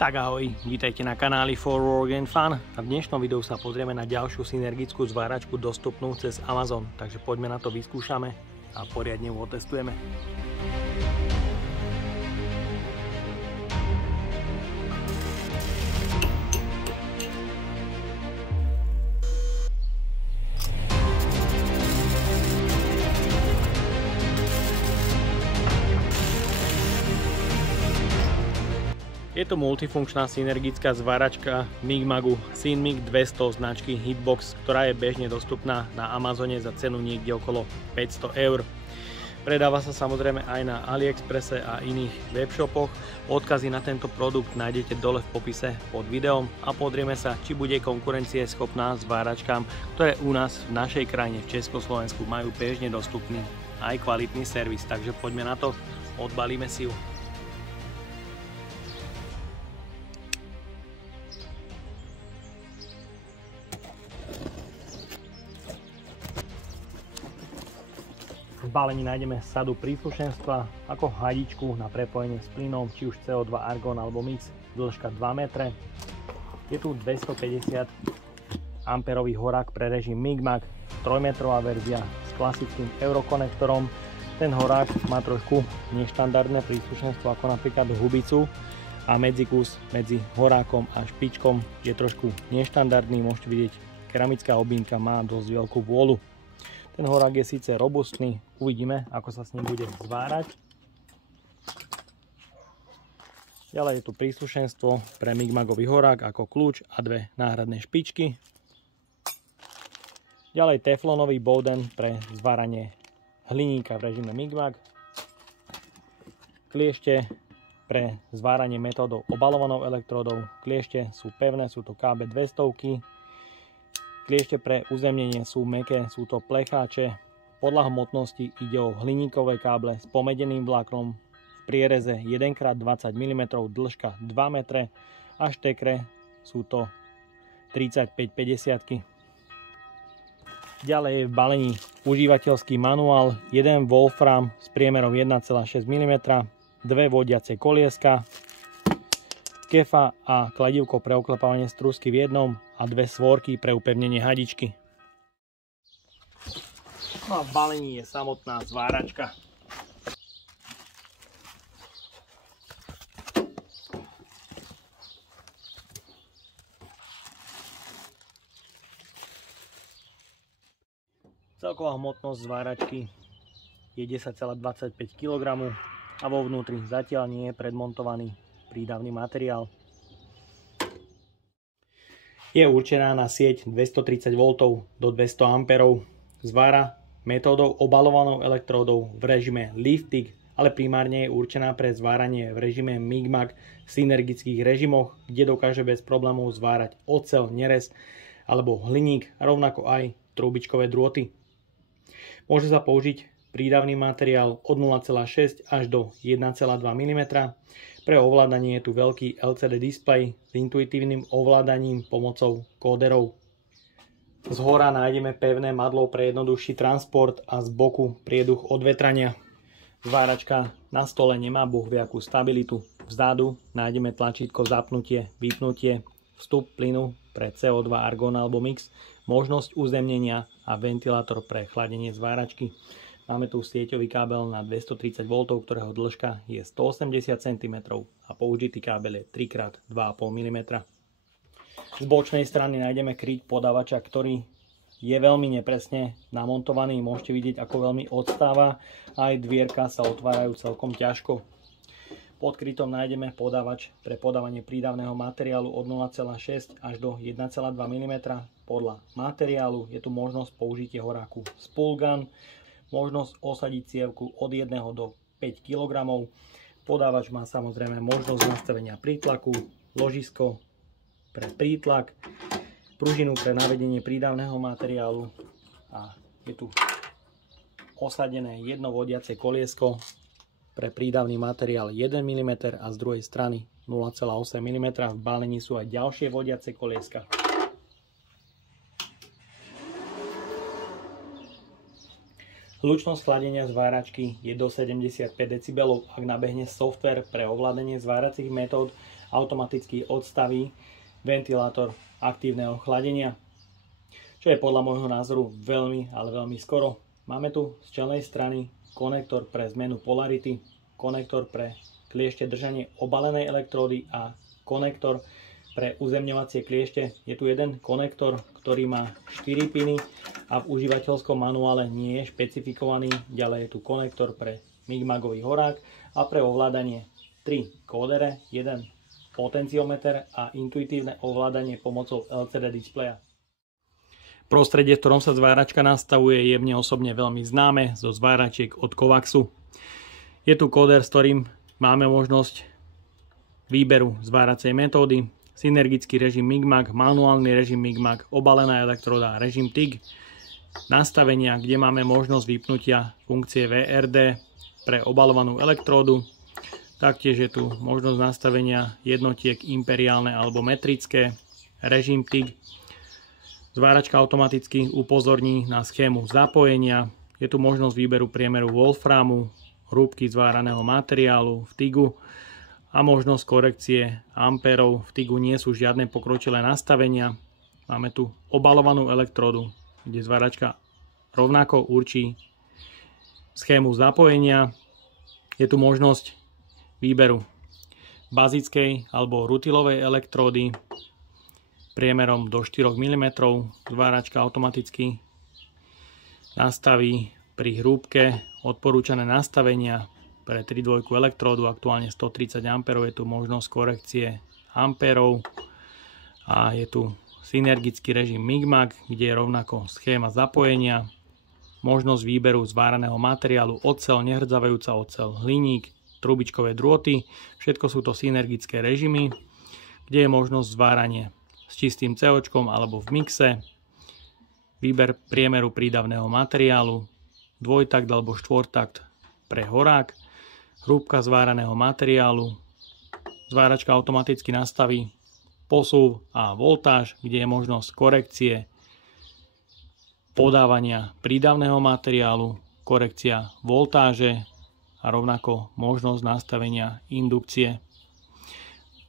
Tak ahoj, vítajte na kanáli For Work and Fun a v dnešnom videu sa pozrieme na ďalšiu synergickú zváračku dostupnú cez Amazon, takže poďme na to, vyskúšame a poriadne ju otestujeme. Je to multifunkčná synergická zváračka Migmagu Sinmig 200 značky Hitbox, ktorá je bežne dostupná na Amazone za cenu niekde okolo 500 €. Predáva sa samozrejme aj na AliExpresse a iných webshopoch. Odkazy na tento produkt nájdete dole v popise pod videom a pozrieme sa, či bude konkurencieschopná zváračkám, ktoré u nás v našej krajine v Československu majú bežne dostupný aj kvalitný servis. Takže poďme na to, odbalíme si ju. V balení nájdeme sadu príslušenstva ako hadičku na prepojenie s plynom, či už CO2, argon alebo mix, dĺžka 2 metre. Je tu 250 amperový horák pre režim Migmag, 3-metrová verzia s klasickým eurokonektorom. Ten horák má trošku neštandardné príslušenstvo ako napríklad hubicu a medzikus medzi horákom a špičkom je trošku neštandardný. Môžete vidieť, keramická obínka má dosť veľkú vôľu. Ten horák je síce robustný, uvidíme, ako sa s ním bude zvárať. Ďalej je tu príslušenstvo pre Migmagový horák ako kľúč a dve náhradné špičky. Ďalej teflonový bowden pre zváranie hliníka v režime Migmag. Kliešte pre zváranie metódou obalovanou elektródou. Kliešte sú pevné, sú to KB200. Kliešte pre uzemnenie sú mäkké, sú to plecháče. Podľa hmotnosti ide o hliníkové káble s pomedeným vláknom v priereze 1x20 mm, dĺžka 2 metre a štekre sú to 35-50. Ďalej je v balení užívateľský manuál, 1 Wolfram s priemerom 1,6 mm, dve vodiace kolieska, kefa a kladívko pre oklepávanie strúsky v jednom a dve svorky pre upevnenie hadičky. No a v balení je samotná zváračka. Celková hmotnosť zváračky je 10,25 kg a vo vnútri zatiaľ nie je predmontovaný prídavný materiál. Je určená na sieť 230 V do 200 A. Zvára metódou obalovanou elektródou v režime Liftig, ale primárne je určená pre zváranie v režime Migmag v synergických režimoch, kde dokáže bez problémov zvárať oceľ, nerez alebo hliník, rovnako aj trubičkové drôty. Môže sa použiť prídavný materiál od 0,6 až do 1,2 mm. Pre ovládanie je tu veľký LCD displej s intuitívnym ovládaním pomocou kóderov. Zhora nájdeme pevné madlo pre jednoduchší transport a z boku prieduch odvetrania. Zváračka na stole nemá bohviakú stabilitu. Vzadu nájdeme tlačítko zapnutie, vypnutie, vstup plynu pre CO2, argon alebo mix, možnosť uzemnenia a ventilátor pre chladenie zváračky. Máme tu sieťový kábel na 230 V, ktorého dĺžka je 180 cm a použitý kábel je 3x2,5 mm. Z bočnej strany nájdeme kryť podávača, ktorý je veľmi nepresne namontovaný. Môžete vidieť, ako veľmi odstáva. Aj dvierka sa otvárajú celkom ťažko. Pod krytom nájdeme podávač pre podávanie prídavného materiálu od 0,6 až do 1,2 mm. Podľa materiálu je tu možnosť použitia horáku Spoolgun, možnosť osadiť cievku od 1 do 5 kg. Podávač má samozrejme možnosť nastavenia prítlaku, ložisko pre prítlak, pružinu pre navedenie prídavného materiálu a je tu osadené jedno vodiace koliesko pre prídavný materiál 1 mm a z druhej strany 0,8 mm. V balení sú aj ďalšie vodiace kolieska. Hlučnosť chladenia zváračky je do 75 dB. Ak nabehne software pre ovládanie zváracích metód, automaticky odstaví ventilátor aktívneho chladenia, čo je podľa môjho názoru veľmi, ale veľmi skoro. Máme tu z čelnej strany konektor pre zmenu polarity, konektor pre kliešte držanie obalenej elektródy a konektor pre uzemňovacie kliešte. Je tu jeden konektor, ktorý má 4 piny a v užívateľskom manuále nie je špecifikovaný. Ďalej je tu konektor pre migmagový horák a pre ovládanie 3 kódere, 1 potenciometer a intuitívne ovládanie pomocou LCD displeja. Prostredie, v ktorom sa zváračka nastavuje, je mne osobne veľmi známe zo zváračiek od Kovaxu. Je tu kóder, s ktorým máme možnosť výberu zváracej metódy, synergický režim Migmag, manuálny režim Migmag, obalená elektróda, režim TIG, nastavenia, kde máme možnosť vypnutia funkcie VRD pre obalovanú elektródu, taktiež je tu možnosť nastavenia jednotiek imperiálne alebo metrické, režim TIG, zváračka automaticky upozorní na schému zapojenia, je tu možnosť výberu priemeru wolframu, hrúbky zváraného materiálu v TIGu, a možnosť korekcie amperov. V TIGu nie sú žiadne pokročilé nastavenia. Máme tu obalovanú elektródu, kde zváračka rovnako určí schému zapojenia. Je tu možnosť výberu bazickej alebo rutilovej elektródy priemerom do 4 mm. Zváračka automaticky nastaví pri hrúbke odporúčané nastavenia. Pre 3.2 elektródu aktuálne 130 A je tu možnosť korekcie amperov a je tu synergický režim Migmag, kde je rovnako schéma zapojenia, možnosť výberu zváraného materiálu, oceľ, nehrdzavajúca oceľ, hliník, trubičkové drôty. Všetko sú to synergické režimy, kde je možnosť zváranie s čistým COčkom alebo v mixe, výber priemeru prídavného materiálu, dvojtakt alebo štvortakt pre horák, hrúbka zváraného materiálu. Zváračka automaticky nastaví posúv a voltáž, kde je možnosť korekcie podávania prídavného materiálu, korekcia voltáže a rovnako možnosť nastavenia indukcie.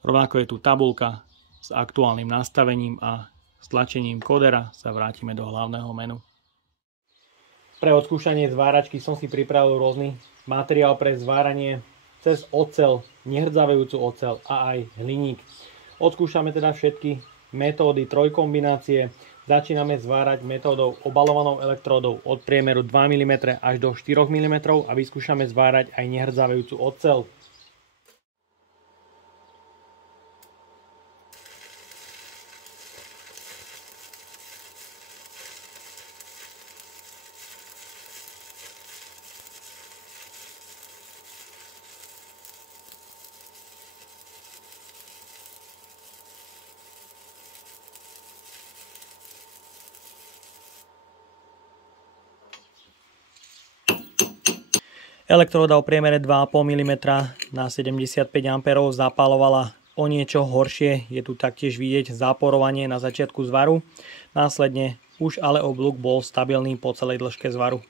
Rovnako je tu tabuľka s aktuálnym nastavením a stlačením kodera sa vrátime do hlavného menu. Pre odskúšanie zváračky som si pripravil rôzny materiál pre zváranie cez oceľ, nehrdzavajúcu oceľ a aj hliník. Odskúšame teda všetky metódy trojkombinácie. Začíname zvárať metódou obalovanou elektródou od priemeru 2 mm až do 4 mm a vyskúšame zvárať aj nehrdzavajúcu oceľ. Elektróda o priemere 2,5 mm na 75 A zapálovala o niečo horšie. Je tu taktiež vidieť záporovanie na začiatku zvaru. Následne už ale oblúk bol stabilný po celej dĺžke zvaru.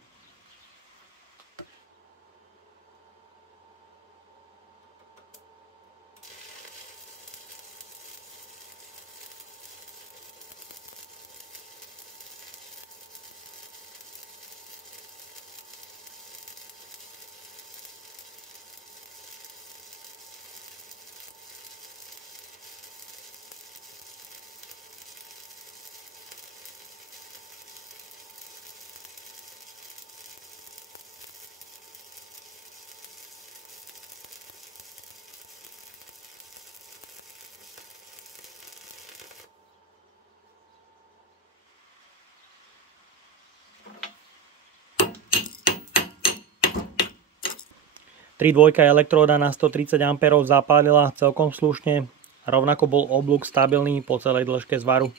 Tri dvojka elektróda na 130 A zapálila celkom slušne, rovnako bol oblúk stabilný po celej dĺžke zvaru.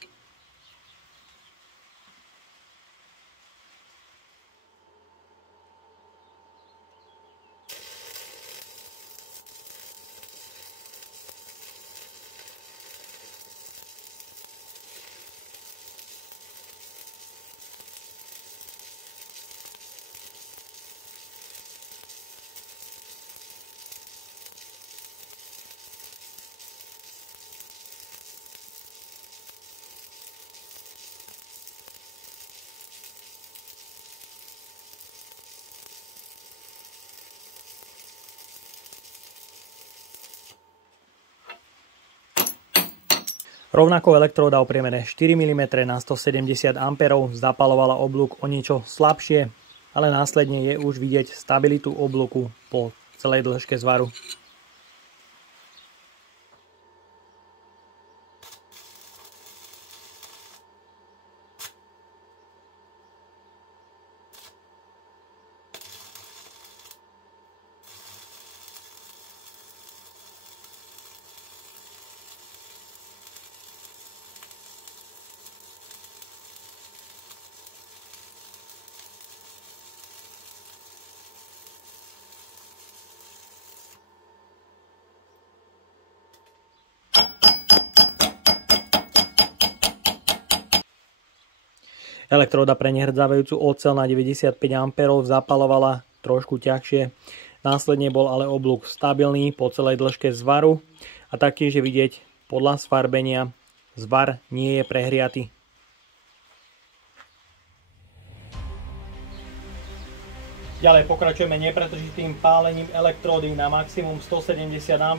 Rovnako elektróda o priemere 4 mm na 170 A zapalovala oblúk o niečo slabšie, ale následne je už vidieť stabilitu oblúku po celej dĺžke zvaru. Elektróda pre nehrdzavajúcu oceľ na 95 A zapalovala trošku ťažšie. Následne bol ale oblúk stabilný po celej dĺžke zvaru a taktiež je vidieť podľa sfarbenia, zvar nie je prehriaty. Ďalej pokračujeme nepretržitým pálením elektródy na maximum 170 A.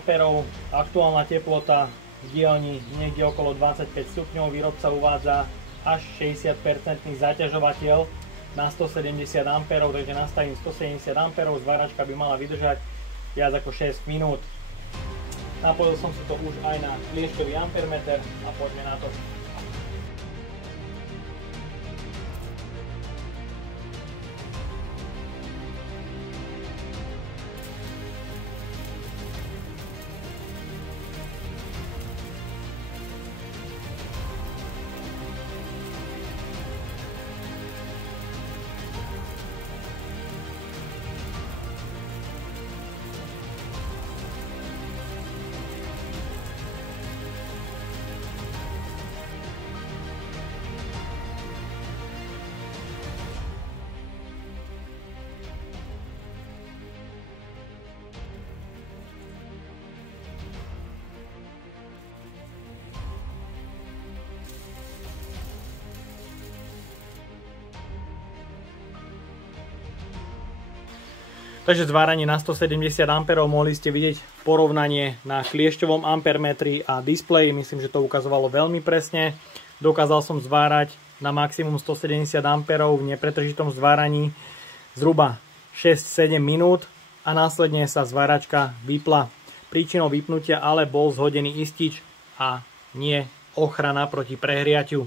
Aktuálna teplota v dielni niekde okolo 25 stupňov. Výrobca uvádza až 60% zaťažovateľ na 170 A, takže nastavím 170 A, zváračka by mala vydržať viac ako 6 minút. Napojil som si to už aj na kliešťový ampermeter a poďme na to. Takže zváranie na 170 A mohli ste vidieť porovnanie na kliešťovom ampermetri a displeji. Myslím, že to ukazovalo veľmi presne. Dokázal som zvárať na maximum 170 A v nepretržitom zváraní zhruba 6-7 minút a následne sa zváračka vypla. Príčinou vypnutia ale bol zhodený istič a nie ochrana proti prehriatiu.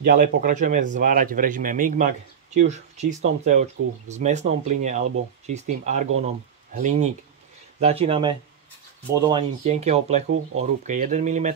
Ďalej pokračujeme zvárať v režime MIG-MAG, či už v čistom CO-čku, v zmesnom plyne alebo čistým argónom hliník. Začíname bodovaním tenkého plechu o hrúbke 1 mm.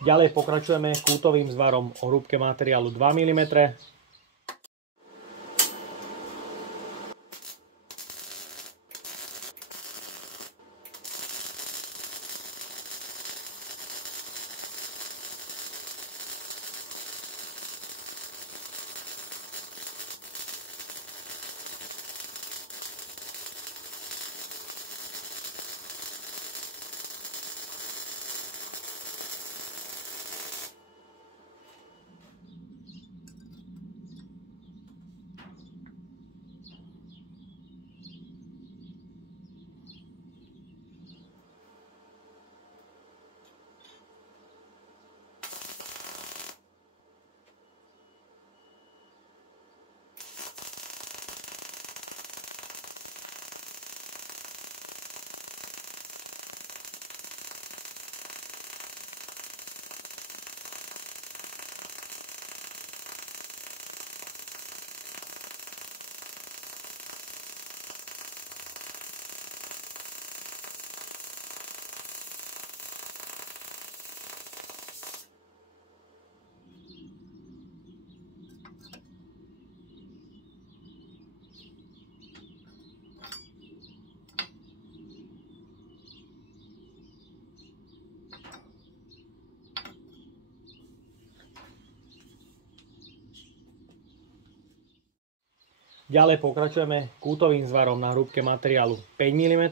Ďalej pokračujeme kútovým zvarom o hrúbke materiálu 2 mm. Ďalej pokračujeme kútovým zvarom na hrúbke materiálu 5 mm.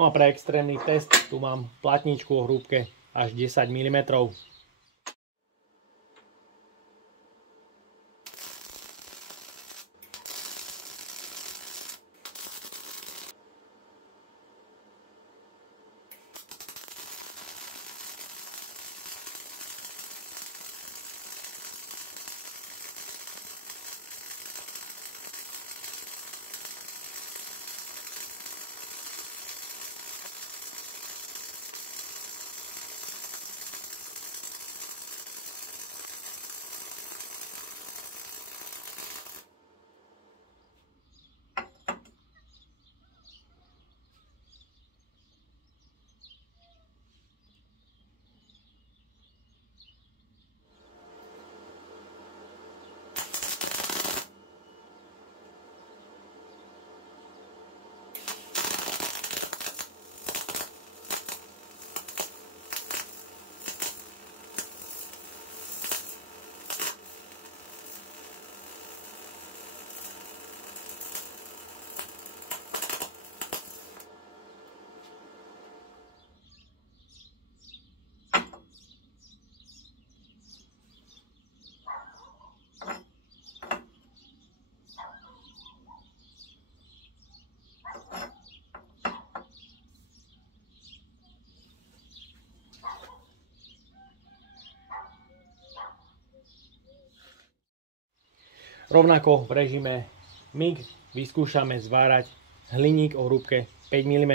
No a pre extrémny test tu mám platničku o hrúbke až 10 mm. Rovnako v režime MIG vyskúšame zvárať hliník o hrúbke 5 mm.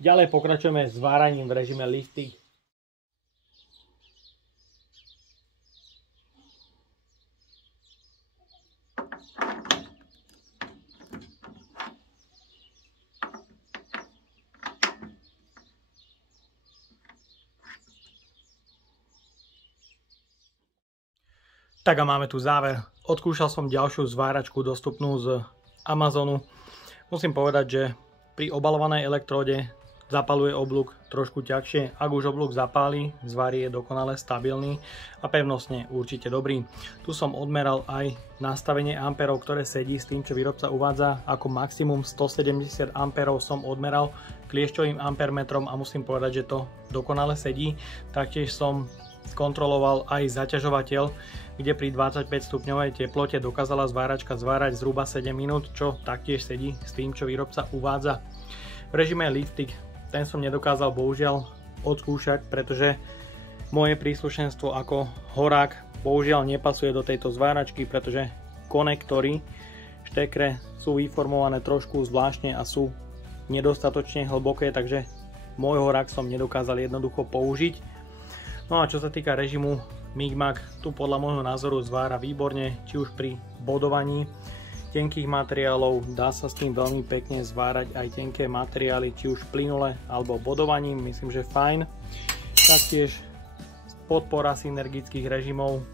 Ďalej pokračujeme s váraním v režime lifting. Tak a máme tu záver. Odskúšal som ďalšiu zváračku dostupnú z Amazonu. Musím povedať, že pri obalovanej elektróde zapaluje oblúk trošku ťažšie. Ak už oblúk zapáli, zvar je dokonale stabilný a pevnostne určite dobrý. Tu som odmeral aj nastavenie amperov, ktoré sedí s tým, čo výrobca uvádza. Ako maximum 170 amperov som odmeral kliešťovým ampermetrom a musím povedať, že to dokonale sedí. Taktiež som skontroloval aj zaťažovateľ, kde pri 25 stupňovej teplote dokázala zváračka zvárať zhruba 7 minút, čo taktiež sedí s tým, čo výrobca uvádza. V režime lifting ten som nedokázal bohužiaľ odskúšať, pretože moje príslušenstvo ako horák bohužiaľ nepasuje do tejto zváračky, pretože konektory štekre sú vyformované trošku zvláštne a sú nedostatočne hlboké, takže môj horák som nedokázal jednoducho použiť. No a čo sa týka režimu Migmag, tu podľa môjho názoru zvára výborne, či už pri bodovaní tenkých materiálov, dá sa s tým veľmi pekne zvárať aj tenké materiály, či už plynule alebo bodovaním, myslím, že fajn. Taktiež podpora synergických režimov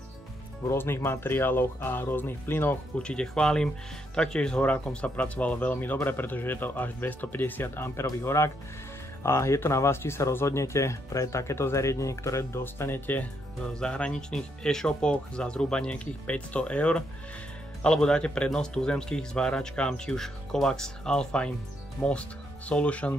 v rôznych materiáloch a rôznych plynoch určite chválim. Taktiež s horákom sa pracovalo veľmi dobre, pretože je to až 250 amperový horák. A je to na vás, či sa rozhodnete pre takéto zariadenie, ktoré dostanete v zahraničných e-shopoch za zhruba nejakých 500 €, alebo dáte prednosť tuzemských zváračkám, či už Kovax, Alfine, Most, Solution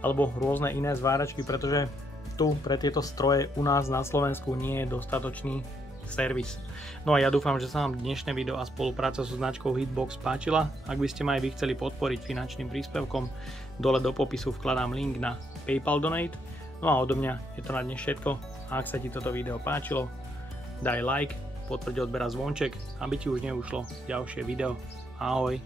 alebo rôzne iné zváračky, pretože tu pre tieto stroje u nás na Slovensku nie je dostatočný servis. No a ja dúfam, že sa vám dnešné video a spolupráca so značkou Hitbox páčila. Ak by ste ma aj vy chceli podporiť finančným príspevkom, dole do popisu vkladám link na PayPal Donate. No a odo mňa je to na dnes všetko. A ak sa ti toto video páčilo, daj like, potvrď odber a zvonček, aby ti už neušlo ďalšie video. Ahoj!